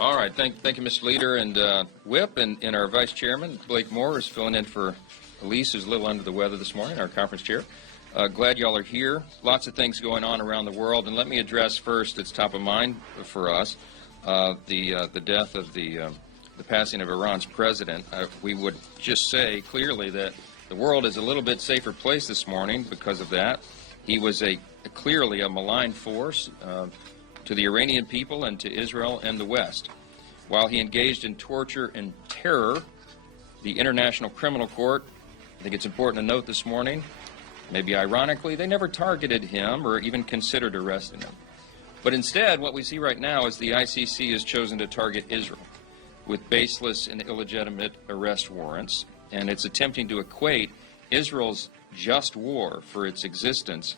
All right. Thank you, Mr. Leader and Whip, and our Vice Chairman, Blake Moore, is filling in for Elise, who's a little under the weather this morning, our conference chair. Glad y'all are here. Lots of things going on around the world, and let me address first, it's top of mind for us, the death of the passing of Iran's president. We would just say clearly that the world is a little bit safer place this morning because of that. He was clearly a malign force to the Iranian people and to Israel and the West. While he engaged in torture and terror, the International Criminal Court, I think it's important to note this morning, maybe ironically, they never targeted him or even considered arresting him. But instead, what we see right now is the ICC has chosen to target Israel with baseless and illegitimate arrest warrants, and it's attempting to equate Israel's just war for its existence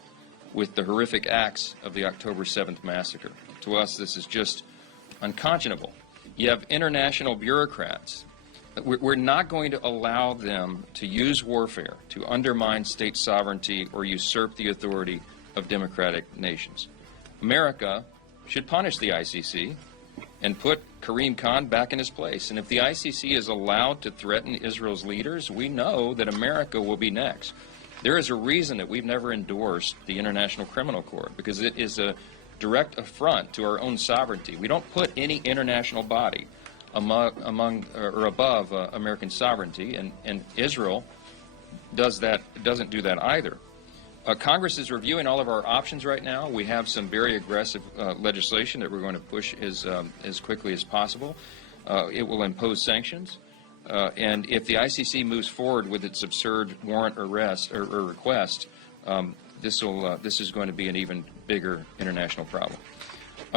with the horrific acts of the October 7th massacre. To us, this is just unconscionable. You have international bureaucrats. We're not going to allow them to use warfare to undermine state sovereignty or usurp the authority of democratic nations. America should punish the ICC and put Karim Khan back in his place. And if the ICC is allowed to threaten Israel's leaders, we know that America will be next. There is a reason that we've never endorsed the International Criminal Court, because it is a direct affront to our own sovereignty. We don't put any international body among or above American sovereignty, and Israel doesn't do that either. Congress is reviewing all of our options right now. We have some very aggressive legislation that we're going to push as quickly as possible. It will impose sanctions. And if the ICC moves forward with its absurd warrant arrest or request, this is going to be an even bigger international problem.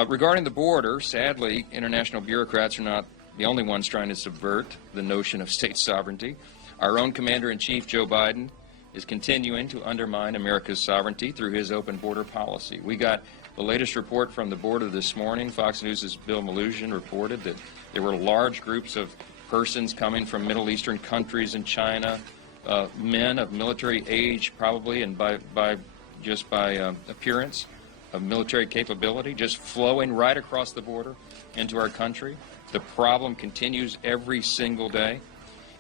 Regarding the border, sadly, international bureaucrats are not the only ones trying to subvert the notion of state sovereignty. Our own Commander-in-Chief, Joe Biden, is continuing to undermine America's sovereignty through his open border policy. We got the latest report from the border this morning. Fox News' Bill Maloogian reported that there were large groups of persons coming from Middle Eastern countries and China, men of military age probably, and by appearance of military capability, just flowing right across the border into our country. The problem continues every single day.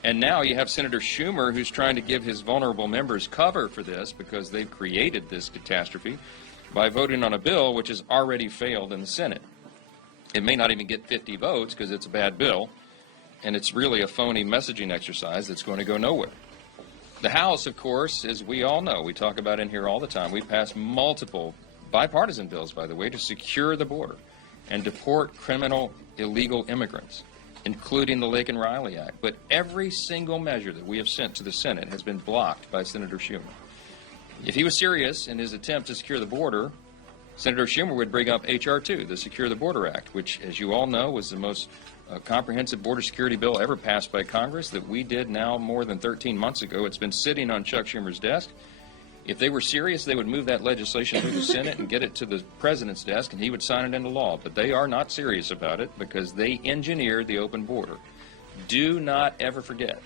And now you have Senator Schumer, who's trying to give his vulnerable members cover for this because they've created this catastrophe by voting on a bill which has already failed in the Senate. It may not even get 50 votes because it's a bad bill, and it's really a phony messaging exercise that's going to go nowhere. The House, of course, as we all know, we talk about in here all the time, we passed multiple bipartisan bills, by the way, to secure the border and deport criminal illegal immigrants, including the Lake and Riley Act. But every single measure that we have sent to the Senate has been blocked by Senator Schumer. If he was serious in his attempt to secure the border, Senator Schumer would bring up H.R. 2, the Secure the Border Act, which, as you all know, was the most comprehensive border security bill ever passed by Congress that we did now more than 13 months ago. It's been sitting on Chuck Schumer's desk. If they were serious, they would move that legislation through the Senate and get it to the president's desk, and he would sign it into law. But they are not serious about it because they engineered the open border. Do not ever forget,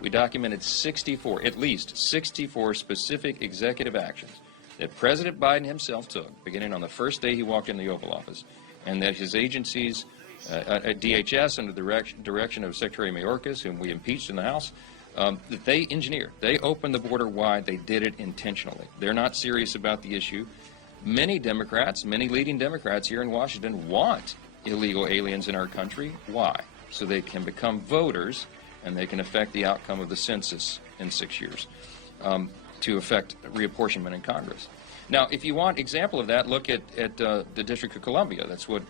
we documented at least 64 specific executive actions that President Biden himself took, beginning on the first day he walked in the Oval Office, and that his agencies, at DHS under the direction of Secretary Mayorkas, whom we impeached in the House, that they engineered. They opened the border wide. They did it intentionally. They're not serious about the issue. Many Democrats, many leading Democrats here in Washington want illegal aliens in our country. Why? So they can become voters and they can affect the outcome of the census in 6 years to affect reapportionment in Congress. Now, if you want example of that, look at the District of Columbia. That's what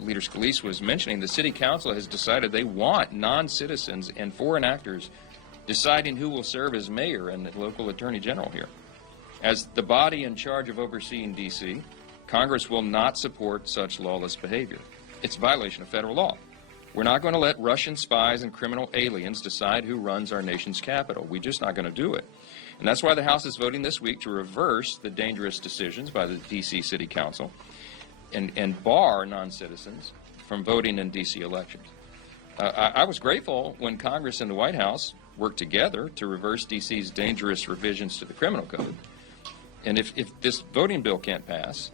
Leader Scalise was mentioning. The City Council has decided they want non-citizens and foreign actors deciding who will serve as mayor and the local attorney general here. As the body in charge of overseeing D.C., Congress will not support such lawless behavior. It's a violation of federal law. We're not going to let Russian spies and criminal aliens decide who runs our nation's capital. We're just not going to do it. And that's why the House is voting this week to reverse the dangerous decisions by the D.C. City Council and bar non-citizens from voting in D.C. elections. I was grateful when Congress and the White House worked together to reverse D.C.'s dangerous revisions to the criminal code. And if this voting bill can't pass,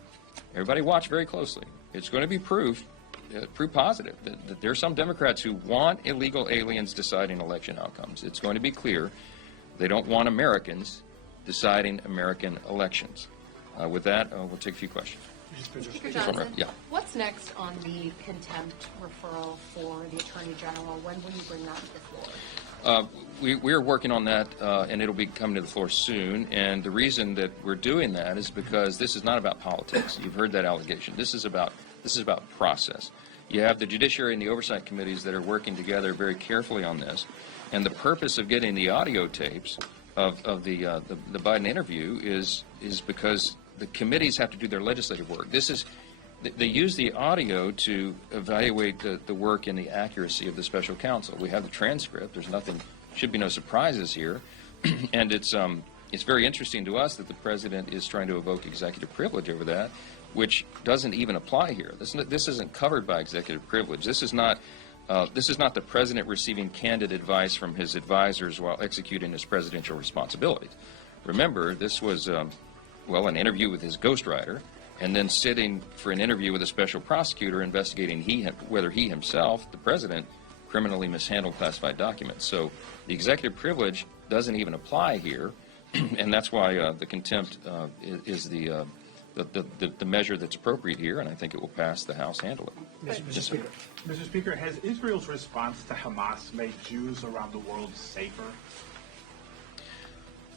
everybody watch very closely. It's going to be proof proof positive that there are some Democrats who want illegal aliens deciding election outcomes. It's going to be clear they don't want Americans deciding American elections. With that, we'll take a few questions. Speaker Johnson, yeah. What's next on the contempt referral for the Attorney General? When will you bring that to the floor? We are working on that, and it'll be coming to the floor soon. And the reason that we're doing that is because this is not about politics. You've heard that allegation. This is about process. You have the judiciary and the oversight committees that are working together very carefully on this. And the purpose of getting the audio tapes of the Biden interview is because the committees have to do their legislative work. They use the audio to evaluate the work and the accuracy of the special counsel. We have the transcript. Should be no surprises here. And it's very interesting to us that the president is trying to evoke executive privilege over that, which doesn't even apply here. This isn't covered by executive privilege. This is not the president receiving candid advice from his advisors while executing his presidential responsibilities. Remember, this was an interview with his ghostwriter, and then sitting for an interview with a special prosecutor investigating whether he himself, the president, criminally mishandled classified documents. So the executive privilege doesn't even apply here, and that's why the contempt is the measure that's appropriate here, and I think it will pass the House handle it. Mr. Speaker, has Israel's response to Hamas made Jews around the world safer?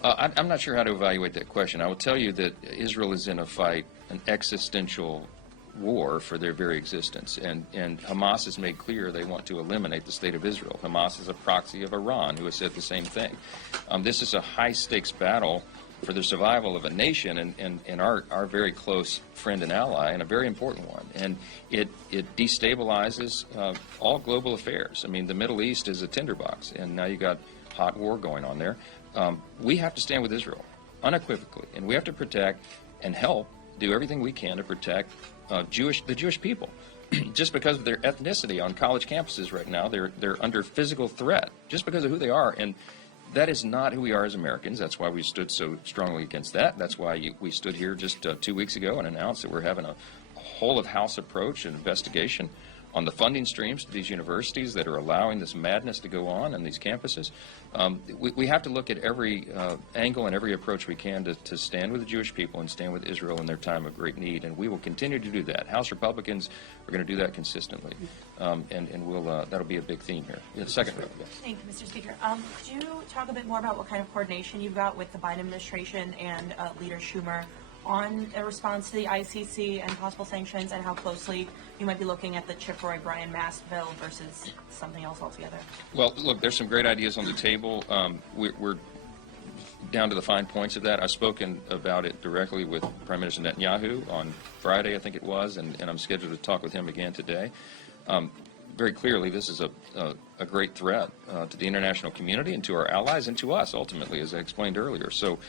I'm not sure how to evaluate that question. I will tell you that Israel is in a fight, an existential war for their very existence, and Hamas has made clear they want to eliminate the state of Israel. Hamas is a proxy of Iran, who has said the same thing. This is a high-stakes battle for the survival of a nation and our very close friend and ally, and a very important one. And it destabilizes all global affairs. I mean, the Middle East is a tinderbox, and now you got hot war going on there. We have to stand with Israel unequivocally, and we have to protect and help do everything we can to protect the Jewish people. Just because of their ethnicity on college campuses right now, they're under physical threat just because of who they are, and that is not who we are as Americans. That's why we stood so strongly against that. That's why we stood here just 2 weeks ago and announced that we're having a whole-of-house approach and investigation on the funding streams to these universities that are allowing this madness to go on in these campuses. We have to look at every angle and every approach we can to stand with the Jewish people and stand with Israel in their time of great need, and we will continue to do that. House Republicans are going to do that consistently, and we'll that'll be a big theme here. The second row. Yes. Thank you, Mr. Speaker. Could you talk a bit more about what kind of coordination you've got with the Biden administration and Leader Schumer on a response to the ICC and possible sanctions, and how closely you might be looking at the Chip Roy Brian Mast bill versus something else altogether? Well, look, there's some great ideas on the table. We're down to the fine points of that. I've spoken about it directly with Prime Minister Netanyahu on Friday, I think it was, and I'm scheduled to talk with him again today. Very clearly, this is a great threat to the international community and to our allies and to us, ultimately, as I explained earlier. So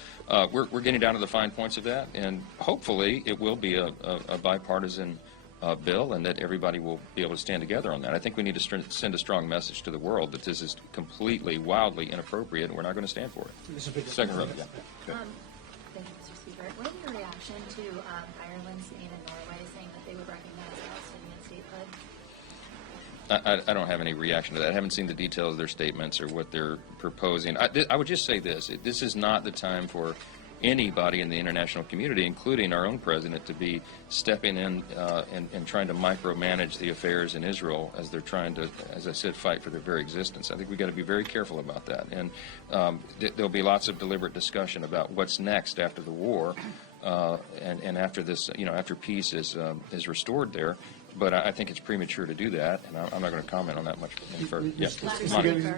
we're getting down to the fine points of that, and hopefully it will be a bipartisan bill, and that everybody will be able to stand together on that. I think we need to send a strong message to the world that this is completely, wildly inappropriate, and we're not going to stand for it. Second row. Yeah. Thank you, Mr. Speaker. What is your reaction to Ireland, Spain, and Norway saying that they would recognize Palestinian statehood? I don't have any reaction to that. I haven't seen the details of their statements or what they're proposing. I would just say this. This is not the time for anybody in the international community, including our own president, to be stepping in and trying to micromanage the affairs in Israel as they're trying to, as I said, fight for their very existence. I think we've got to be very careful about that. And there'll be lots of deliberate discussion about what's next after the war and after this, after peace is restored there. But I think it's premature to do that, and I'm not going to comment on that much any further. Yes.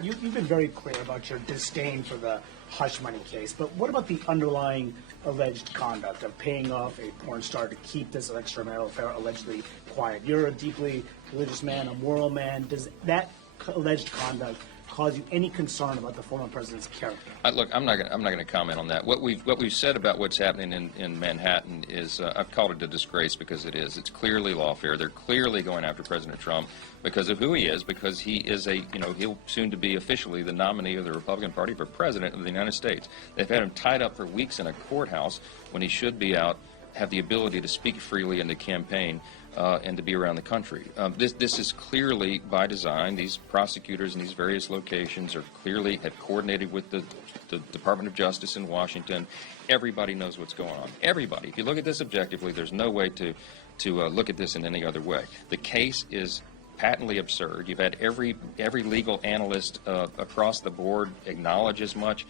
You've been very clear about your disdain for the hush money case, but what about the underlying alleged conduct of paying off a porn star to keep this extramarital affair allegedly quiet? You're a deeply religious man, a moral man. Does that alleged conduct cause you any concern about the former president's character? Look, I'm not going to comment on that. What we've said about what's happening in Manhattan is I've called it a disgrace because it is. It's clearly lawfare. They're clearly going after President Trump because of who he is, because he is he'll soon to be officially the nominee of the Republican Party for president of the United States. They've had him tied up for weeks in a courthouse when he should be out, have the ability to speak freely and to campaign and to be around the country. This is clearly by design. These prosecutors in these various locations clearly have coordinated with the Department of Justice in Washington. Everybody knows what's going on. Everybody. If you look at this objectively, there's no way to look at this in any other way. The case is patently absurd. You've had every legal analyst across the board acknowledge as much.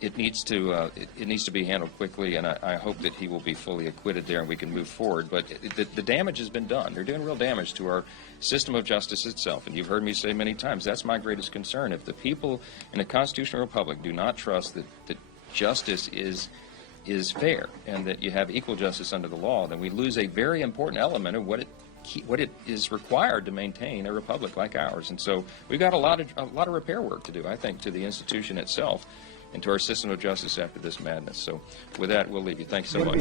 It needs to be handled quickly, and I hope that he will be fully acquitted there and we can move forward. But the damage has been done. They're doing real damage to our system of justice itself. And you've heard me say many times, that's my greatest concern. If the people in a constitutional republic do not trust that justice is fair and that you have equal justice under the law, then we lose a very important element of what it is required to maintain a republic like ours. And so we've got a lot of repair work to do, I think, to the institution itself and to our system of justice after this madness. So with that, we'll leave you. Thanks so much.